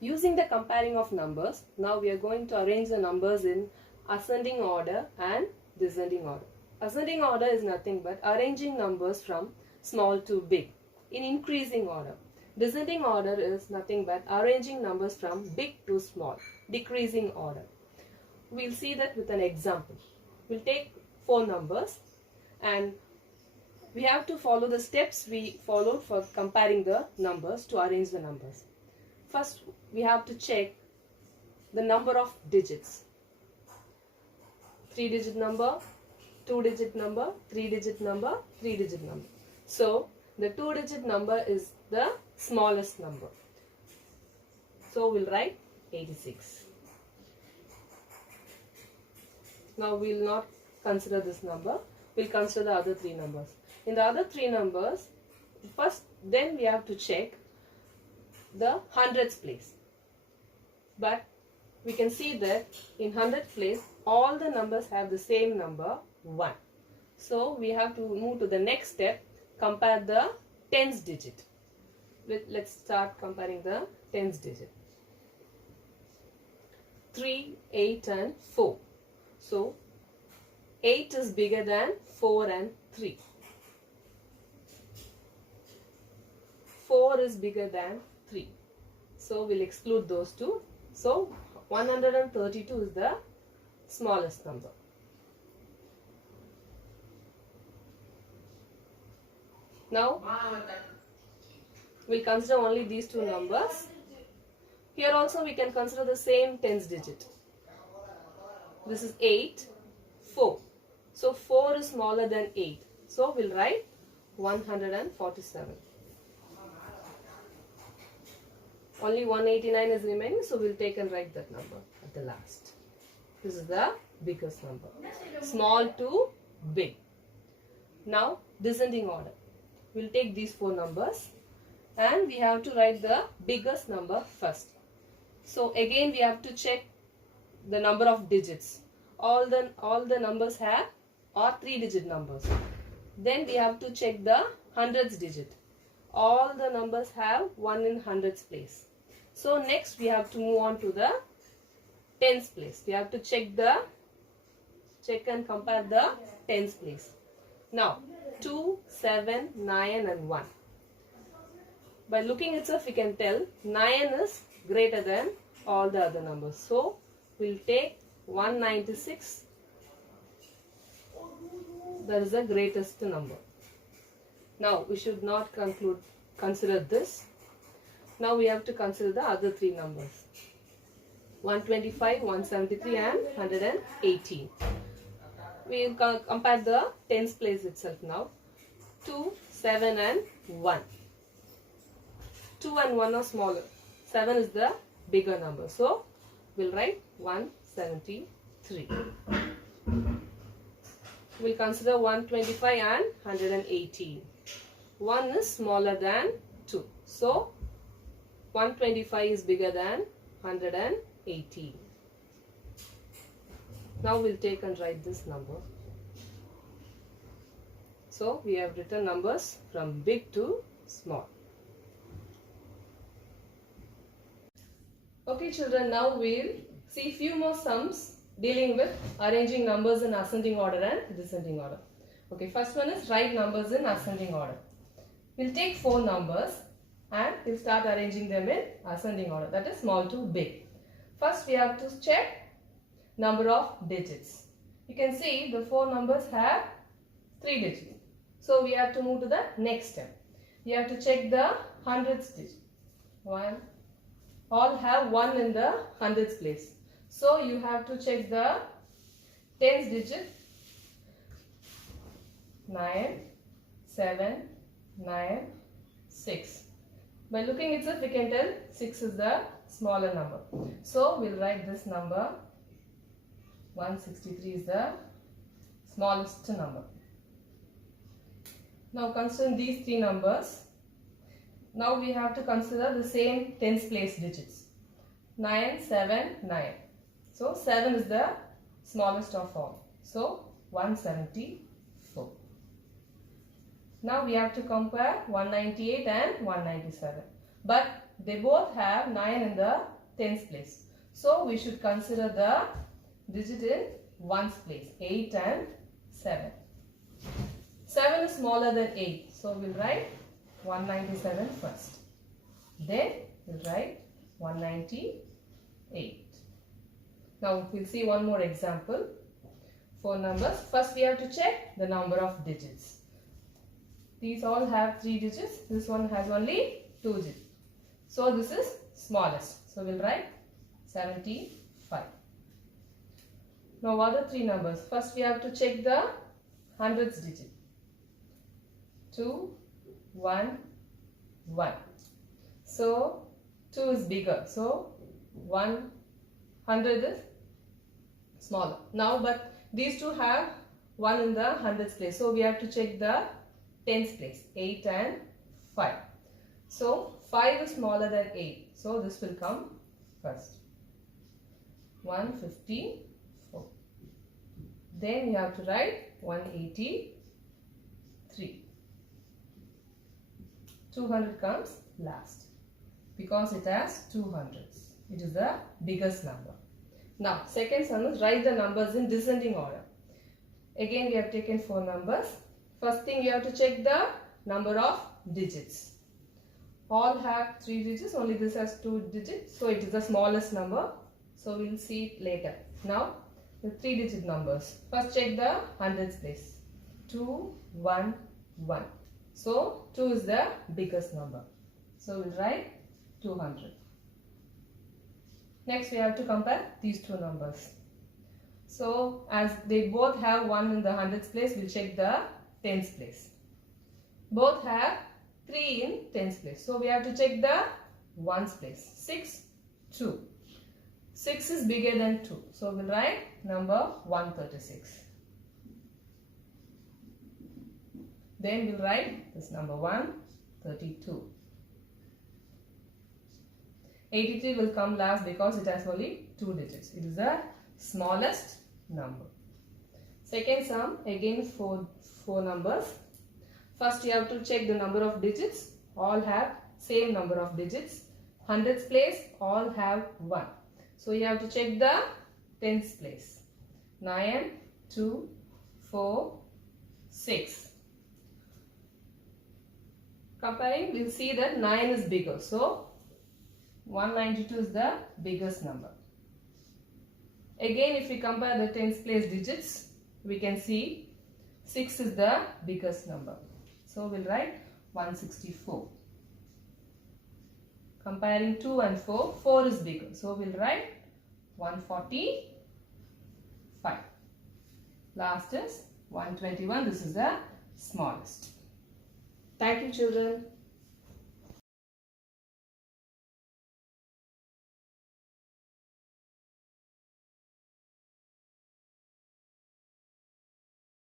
Using the comparing of numbers, now we are going to arrange the numbers in ascending order and descending order. Ascending order is nothing but arranging numbers from small to big in increasing order. Descending order is nothing but arranging numbers from big to small, decreasing order. We'll see that with an example. We'll take 4 numbers and we have to follow the steps we followed for comparing the numbers to arrange the numbers. First, we have to check the number of digits. 3-digit number, 2-digit number, 3-digit number, 3-digit number. So, the 2-digit number is the smallest number. So, we'll write 86. Now, we will not consider this number. We'll consider the other 3 numbers. In the other 3 numbers, then we have to check the hundreds place. But we can see that in hundredth place, all the numbers have the same number 1. So we have to move to the next step, compare the tens digit. Let's start comparing the tens digit. 3, 8 and 4. So 8 is bigger than 4 and 3. 4 is bigger than 3. So we'll exclude those two. So 132 is the smallest number. Now we'll consider only these 2 numbers. Here also we can consider the same tens digit. This is 8, 4. So 4 is smaller than 8. So we'll write 147. Only 189 is remaining, so we'll take and write that number at the last. This is the biggest number. Small to big. Now, descending order. We'll take these 4 numbers and we have to write the biggest number first. So, again we have to check the number of digits. All the numbers are 3-digit numbers. Then we have to check the hundreds digit. All the numbers have 1 in hundreds place. So next we have to move on to the tens place. We have to check and compare the tens place. Now 2, 7, 9 and 1. By looking itself we can tell 9 is greater than all the other numbers. So we'll take 196. That is the greatest number. Now we should not consider this. Now we have to consider the other 3 numbers. 125, 173 and 118. We will compare the tens place itself now. 2, 7 and 1. 2 and 1 are smaller. 7 is the bigger number. So we'll write 173. We'll consider 125 and 118. 1 is smaller than 2. So 125 is bigger than 118. Now we'll take and write this number. So we have written numbers from big to small. Okay children, now we'll see few more sums dealing with arranging numbers in ascending order and descending order. Okay, first one is write numbers in ascending order. We'll take 4 numbers and we'll start arranging them in ascending order, that is small to big. First we have to check number of digits. You can see the 4 numbers have 3 digits. So we have to move to the next step. We have to check the hundreds digit. 1. All have 1 in the hundreds place. So you have to check the tens digit. 9, 7, 9, 6. By looking itself we can tell 6 is the smaller number. So we'll write this number. 163 is the smallest number. Now considering these 3 numbers, now we have to consider the same tens place digits. 9, 7, 9. So 7 is the smallest of all. So 174. Now we have to compare 198 and 197. But they both have 9 in the tens place. So we should consider the digit in ones place, 8 and 7. 7 is smaller than 8. So we'll write 197 first. Then we'll write 198. Now we'll see one more example. 4 numbers. First we have to check the number of digits. These all have 3 digits. This one has only 2 digits. So this is smallest. So we'll write 75. Now what are 3 numbers? First we have to check the hundreds digit. 2, 1, 1. So 2 is bigger. So 100 is smaller. Now but these two have 1 in the hundreds place. So we have to check the tens place, 8 and 5. So 5 is smaller than 8. So this will come first. 154. Then you have to write 183. 200 comes last because it has 2 hundreds. It is the biggest number. Now second sum is write the numbers in descending order. Again we have taken 4 numbers. First thing you have to check the number of digits. All have 3 digits, only this has 2 digits. So it is the smallest number. So we will see it later. Now the 3 digit numbers. First check the hundreds place. 2, 1, 1. So 2 is the biggest number. So we'll write 200. Next we have to compare these 2 numbers. So as they both have 1 in the hundreds place, we'll check the tens place. Both have 3 in tens place. So we have to check the ones place. 6, 2. 6 is bigger than 2. So we'll write number 136. Then we'll write this number 132. 83 will come last because it has only 2 digits. It is the smallest number. Second sum, again 4 numbers. First you have to check the number of digits. All have same number of digits. Hundreds place, all have 1. So you have to check the tens place. 9, 2, 4, 6. Comparing, we'll see that 9 is bigger. So 192 is the biggest number. Again, if we compare the tens place digits, we can see 6 is the biggest number. So we'll write 164. Comparing 2 and 4, 4 is bigger. So we'll write 145. Last is 121. This is the smallest. Thank you, children.